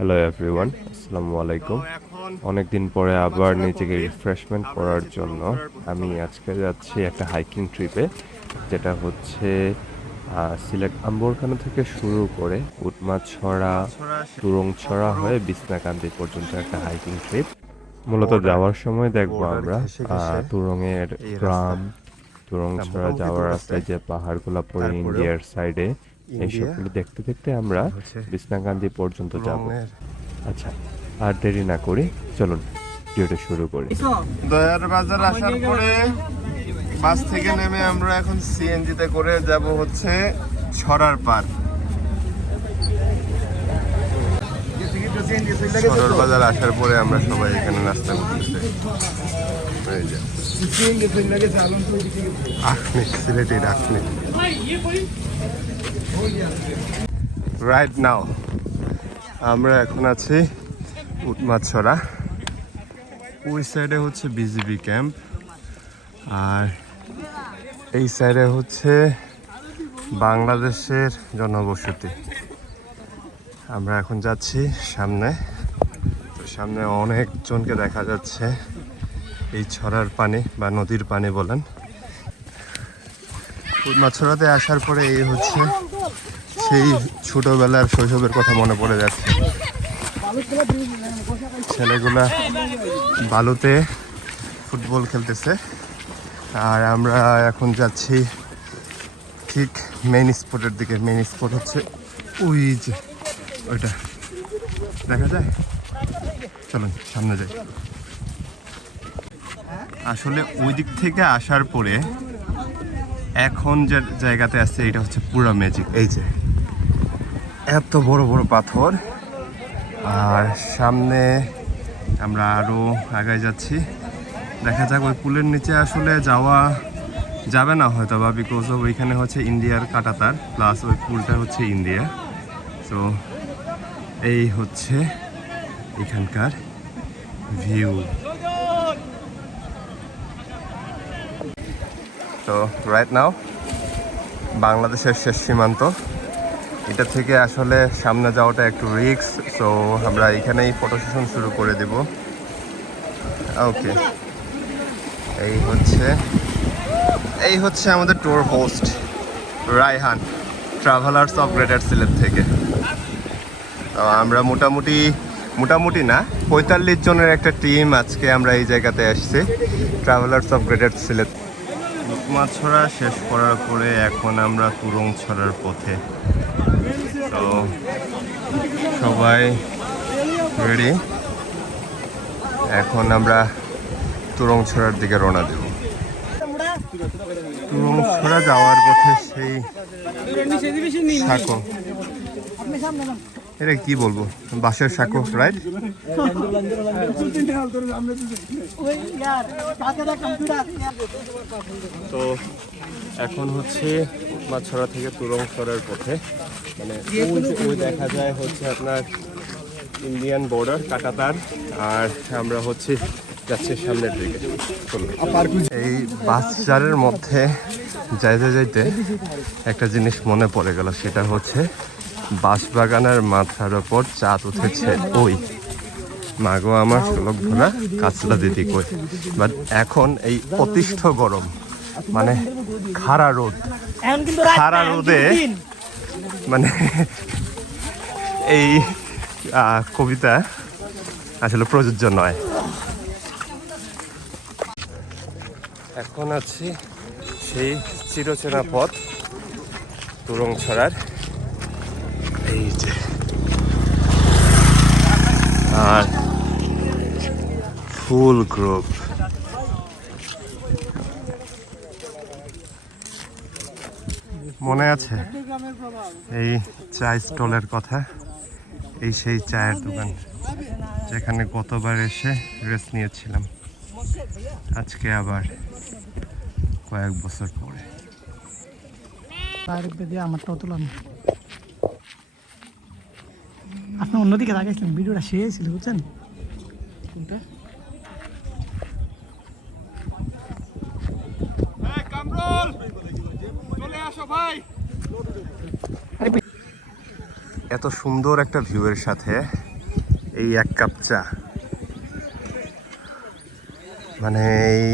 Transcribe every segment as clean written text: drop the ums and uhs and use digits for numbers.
Hello everyone, আসসালামু আলাইকুম। অনেকদিন পরে আবার নিজেকে রিফ্রেশমেন্ট করার জন্য আমি আজকে যাচ্ছি একটা হাইকিং ট্রিপে, যেটা হচ্ছে সিলেট আম্বরখানা থেকে শুরু করে উৎমাছড়া, তুরংছড়া হয়ে বিছনাকান্দি পর্যন্ত একটা হাইকিং ট্রিপ। মূলত যাওয়ার সময় দেখবো আমরা তুরংয়ের গ্রাম, তুরংছড়া যাওয়ার রাস্তায় যে পাহাড়গুলো পড়ে ইন্ডিয়ার সাইডে, এইসবগুলো দেখতে দেখতে আমরা বিছনাকান্দি পর্যন্ত যাব। আচ্ছা, আর দেরি না করি, চলুন ভিডিওটা শুরু করি। দয়ার বাজার আসার পরে বাস থেকে নেমে আমরা এখন সিএনজিতে করে যাব হচ্ছে ছড়ার পার। ছড়ার বাজার আসার পরে আমরা সবাই এখানে নাস্তা করতেছি। আখনিক, সিলেটের আখনিক। রাইট নাও আমরা এখন আছি উৎমাছড়া। ওই সাইডে হচ্ছে বিজিবি ক্যাম্প, আর এই সাইডে হচ্ছে বাংলাদেশের জনবসতি। আমরা এখন যাচ্ছি সামনে, তো সামনে অনেকজনকে দেখা যাচ্ছে। এই ছড়ার পানি বা নদীর পানি বলেন। উৎমাছড়াতে আসার পরে এই হচ্ছে সেই ছোটবেলার শৈশবের কথা মনে পড়ে যাচ্ছে। ছেলেগুলা বালুতে ফুটবল খেলতেছে, আর আমরা এখন যাচ্ছি ঠিক মেইন স্পটের দিকে। মেইন স্পট হচ্ছে ওই যে ওইটা দেখা যায়। চলুন সামনে যাই। আসলে ওই দিক থেকে আসার পরে এখন যে জায়গাতে আছে এটা হচ্ছে পুরা ম্যাজিক। এই যে এত বড় বড় পাথর, আর সামনে আমরা আরো আগায় যাচ্ছি। দেখা যাক, ওই পুলের নিচে আসলে যাওয়া যাবে না হয়তো বা, বিকজ অফ ওইখানে হচ্ছে ইন্ডিয়ার কাঁটাতার, প্লাস ওই পুলটা হচ্ছে ইন্ডিয়া। তো এই হচ্ছে এখানকার ভিউ। তো রাইট নাও বাংলাদেশের শেষ সীমান্ত, এটা থেকে আসলে সামনে যাওয়াটা একটু রিস্ক। সো আমরা এখানেই ফটো সেশন শুরু করে দেব। ওকে, এই হচ্ছে আমাদের tour host Raihan, travellers of greater Sylhet থেকে। তো আমরা মোটামুটি না 45 জনের একটা টিম আজকে আমরা এই জায়গাতে আসছি, travellers of greater Sylhet. Utmachhara শেষ করার পরে এখন আমরা তুরংছড়ার পথে। তো সবাই রেডি, এখন আমরা তুরংছড়ার দিকে রওনা দেব। তুরংছড়া যাওয়ার পথে সেই সাঁকো, এটা কি বলবো, বাঁশের সাঁকো, রাইট? তো এখন হচ্ছে উৎমাছড়া থেকে তুরংছড়ার পথে, মানে ওই দেখা যায় হচ্ছে আপনার ইন্ডিয়ান বর্ডার কাঁটাতার, আর আমরা হচ্ছে যাচ্ছি সামনের দিকে। এই বাজারের মধ্যে যাইতে যাইতে একটা জিনিস মনে পড়ে গেল, সেটা হচ্ছে বাঁশবাগানের মাথার ওপর চাঁদ উঠেছে। ওই মাগো আমার শোলক ধরা কাঁচলা দিদি কই। বাট এখন এই অতিষ্ঠ গরম, মানে খাড়া রোদে মানে এই কবিতা আসলে প্রযোজ্য নয়। এখন আছি সেই চিরচেনা পথ তুরংছড়ার, এই যে, আর ফুল গ্রুপ। মনে আছে এই চা স্টলের কথা? এই সেই চায়ের দোকান যেখানে গতবার এসে রেস্ট নিয়েছিলাম, আজকে আবার কয়েক বছর পরে। আপনি অন্যদিকে তাকাইছিলেন, ভিডিওটা শেষ ছিল, বুঝছেন? কোনটা? এত সুন্দর একটা ভিউয়ের সাথে এই 1 কাপ চা, মানে এই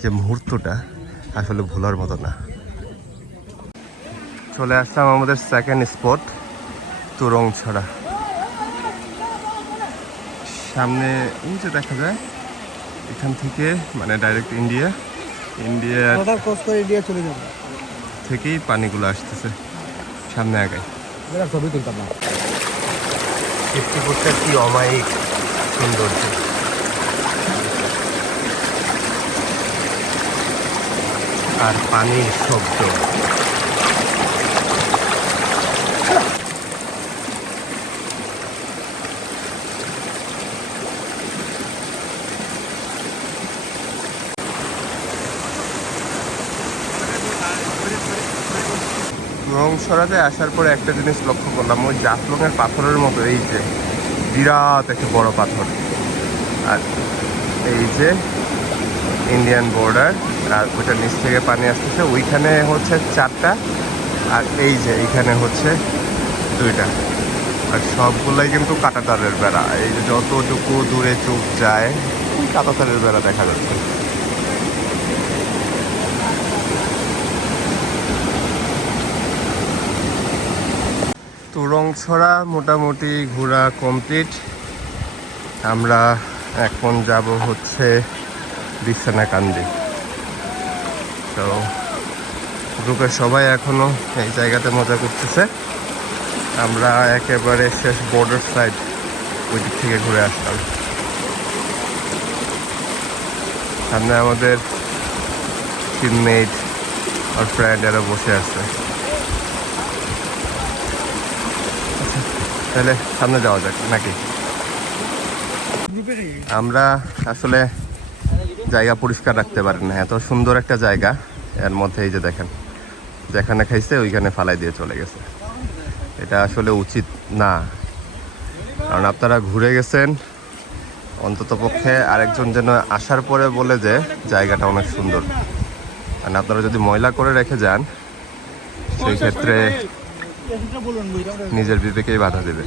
যে মুহূর্তটা আসলে ভোলার মতো না। চলে আসলাম আমাদের সেকেন্ড স্পট তুরংছড়া। সামনে ওই যে দেখা যায় এখান থেকে মানে ডাইরেক্ট ইন্ডিয়া ক্রস করে ইন্ডিয়া চলে যাবো। থেকেই পানিগুলো আসতেছে সামনে আগায়। ছবি তুলতাম না। চিত্রকূটটা কি অমায়িক সৌন্দর্য। আর পানির শব্দ, তুরংছড়াতে আসার পরে একটা জিনিস লক্ষ্য করলাম, ওই জাফলংয়ের পাথরের মতো এই যে বিরাট একটা বড় পাথর, আর এই যে ইন্ডিয়ান বর্ডার, আর ওইটার নিচ থেকে পানি আসতেছে, ওইখানে হচ্ছে 4টা, আর এই যে এইখানে হচ্ছে 2টা, আর সবগুলাই কিন্তু কাঁটাতারের বেড়া। এই যে যতটুকু দূরে চোখ যায় কাঁটাতারের বেড়া দেখা যাচ্ছে। তুরংছড়া মোটামুটি ঘোরা কমপ্লিট। আমরা এখন যাব হচ্ছে বিছনাকান্দি। তো গ্রুপের সবাই এখনো এই জায়গাতে মজা করতেছে। আমরা একেবারে শেষ বর্ডার সাইড ওই দিক থেকে ঘুরে আসলাম। সামনে আমাদের টিমমেট আর ফ্রেন্ড এরা বসে আছে। তাহলে সামনে যাওয়া যাক নাকি? আমরা আসলে জায়গা পরিষ্কার রাখতে পারি না, এত সুন্দর একটা জায়গা, এর মধ্যে এই যে দেখেন যেখানে খাইছে ওইখানে ফালাই দিয়ে চলে গেছে। এটা আসলে উচিত না, কারণ আপনারা ঘুরে গেছেন, অন্ততপক্ষে আরেকজন যেন আসার পরে বলে যে জায়গাটা অনেক সুন্দর। কারণ আপনারা যদি ময়লা করে রেখে যান সেই ক্ষেত্রে নিজের বিবেকেই বাধা দেবে।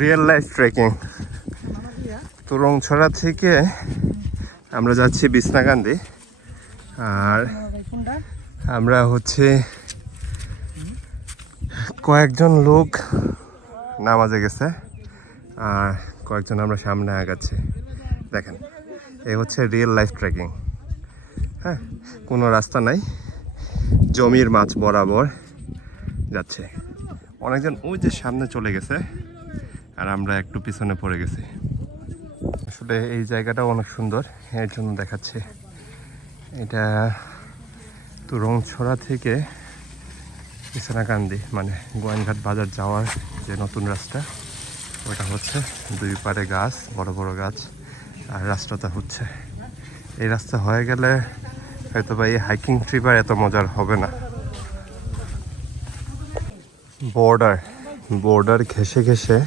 Real life trekking. তুরংছড়া থেকে আমরা যাচ্ছি বিছনাকান্দি, আর আমরা হচ্ছে কয়েকজন লোক নামাজে গেছে আর কয়েকজন আমরা সামনে আগাচ্ছি। দেখেন এই হচ্ছে রিয়েল লাইফ ট্রেকিং। হ্যাঁ, কোনো রাস্তা নাই, জমির মাছ বরাবর যাচ্ছে। অনেকজন ওই যে সামনে চলে গেছে আর আমরা একটু পিছনে পড়ে গেছি। আসলে এই জায়গাটাও অনেক সুন্দর, এর জন্য দেখাচ্ছে। এটা তুরংছড়া থেকে বিছনাকান্দি মানে গোয়াইনঘাট বাজার যাওয়ার যে নতুন রাস্তা, ওটা হচ্ছে 2 পারে গাছ, বড় বড় গাছ, আর রাস্তাটা হচ্ছে। এই রাস্তা হয়ে গেলে হয়তো বা এই হাইকিং ট্রিপ আর এত মজার হবে না। বর্ডার ঘেঁষে ঘেঁষে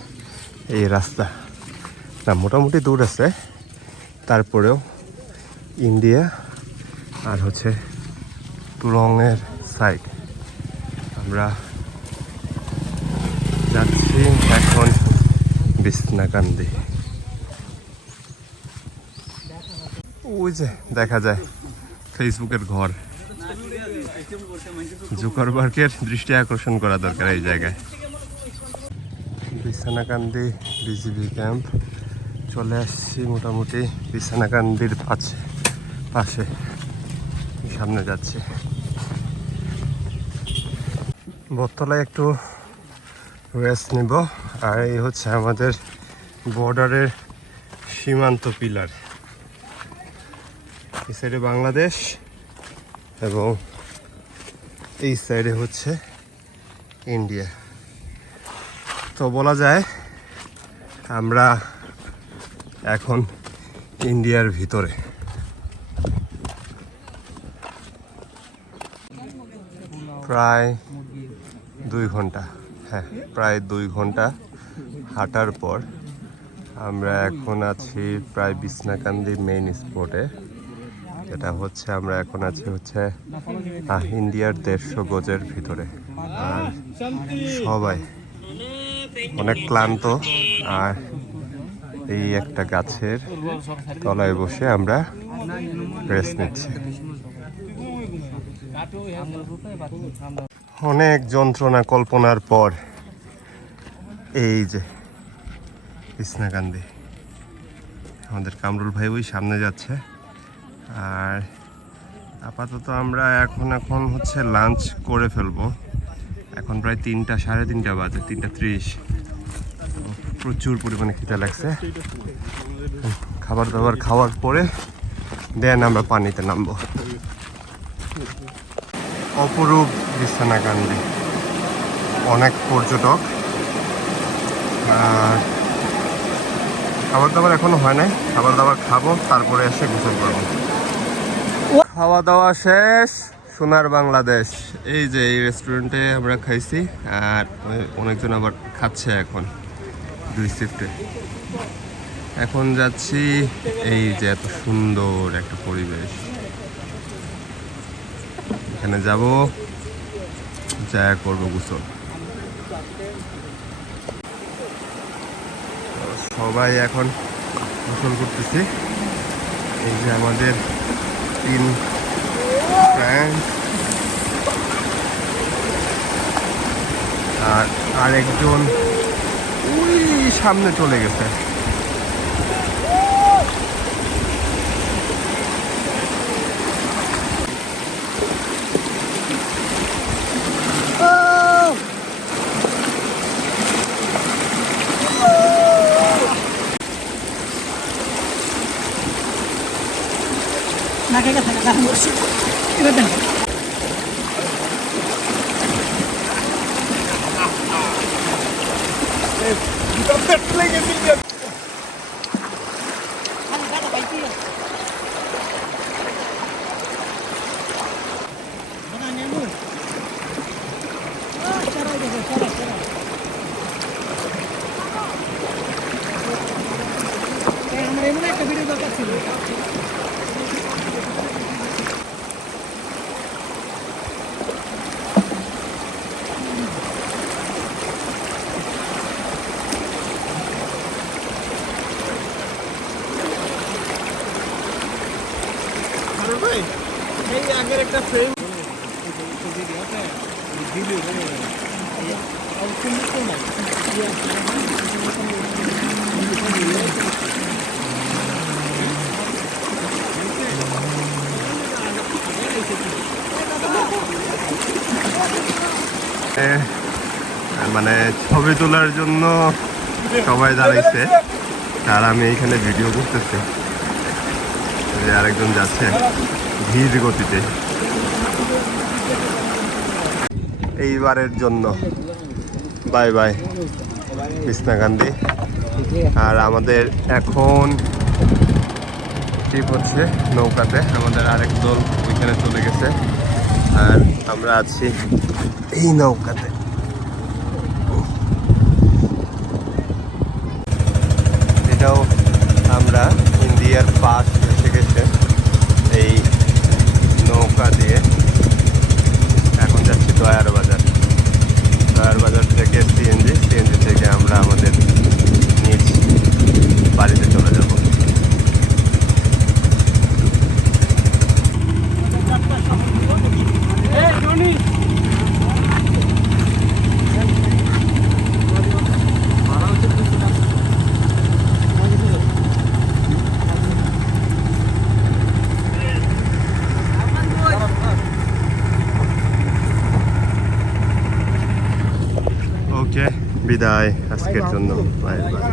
এই রাস্তা না, মোটামুটি দূর আছে, তারপরেও ইন্ডিয়া আর হচ্ছে তুরংয়ের সাইড। আমরা যাচ্ছি এখন বিছনাকান্দি। ওই যে দেখা যায় ফেসবুকের ঘর। জুকারবার্গের দৃষ্টি আকর্ষণ করা দরকার এই জায়গায়। বিছনাকান্দি বিজিবি ক্যাম্প চলে আসছি মোটামুটি বিছনাকান্দির পাশে সামনে যাচ্ছি। বোতলায় একটু রেস্ট নিব। আর এই হচ্ছে আমাদের বর্ডারের সীমান্ত পিলার। এই সাইডে বাংলাদেশ এবং এই সাইডে হচ্ছে ইন্ডিয়া। তো বলা যায় আমরা এখন ইন্ডিয়ার ভিতরে। প্রায় 2 ঘন্টা, হ্যাঁ প্রায় 2 ঘন্টা হাঁটার পর আমরা এখন আছি প্রায় বিছনাকান্দি মেইন স্পটে। এটা হচ্ছে আমরা এখন আছি হচ্ছে ইন্ডিয়ার 150 গজের ভিতরে। আর সবাই অনেক ক্লান্ত, আর এই একটা গাছের তলায় বসে আমরা রেস্ট নিচ্ছি। অনেক যন্ত্রণা কল্পনার পর এই যে কৃষ্ণাকান্দি, আমাদের কামরুল ভাই ওই সামনে যাচ্ছে। আর আপাতত আমরা এখন হচ্ছে লাঞ্চ করে ফেলবো। এখন প্রায় 3টা, সাড়ে 3টা বাজে, 3:30। প্রচুর পরিমাণে খিদে লাগছে। খাবার দাবার খাওয়ার পরে দেন আমরা পানিতে নামবো। অপরূপ কৃষ্ণাকান্দি, অনেক পর্যটক। আর খাবার দাবার এখনো হয় নাই, খাবার দাবার খাবো, তারপরে এসে গোসল করবো। খাওয়া দাওয়া শেষ, সোনার বাংলাদেশ। এই যে এই রেস্টুরেন্টে আমরা খাইছি, আর অনেকজন আবার খাচ্ছে এখন 2 শিফটে। এখন যাচ্ছি, এই যে এত সুন্দর একটা পরিবেশ, এখানে যাব, যা করবো গোসল। সবাই এখন গোসল করতেছি। এই যে আমাদের 3 ফ্রেন্ড, আর আরেকজন ওই সামনে চলে গেছে। নাকে গেছে না দাঁড়ান বসছি এবার দেন। আমার এমন একটা ভিডিও দরকার ছিল। এই আগের একটা ফ্রেম মানে ছবি তোলার জন্য সবাই দাঁড়াইছে, আর আমি এখানে ভিডিও করতেছি। আরেকজন যাচ্ছে ধীর গতিতে। এইবারের জন্য বাই বাই কৃষ্ণাকান্দি। আর আমাদের এখন ট্রিপ হচ্ছে নৌকাতে, আমাদের আরেক দল ওইখানে চলে গেছে, আর আমরা আছি এই নৌকাতে। এটাও আমরা ইন্ডিয়ার পাশ এসে গেছে এই নৌকা দিয়ে। এখন যাচ্ছি দয়ার বাজার, দয়ার বাজার থেকে সিএনজি থেকে আমরা আমাদের নিজ বাড়িতে চলে যাব। ওকে, বিদায় আজকের জন্য, বাই বাই।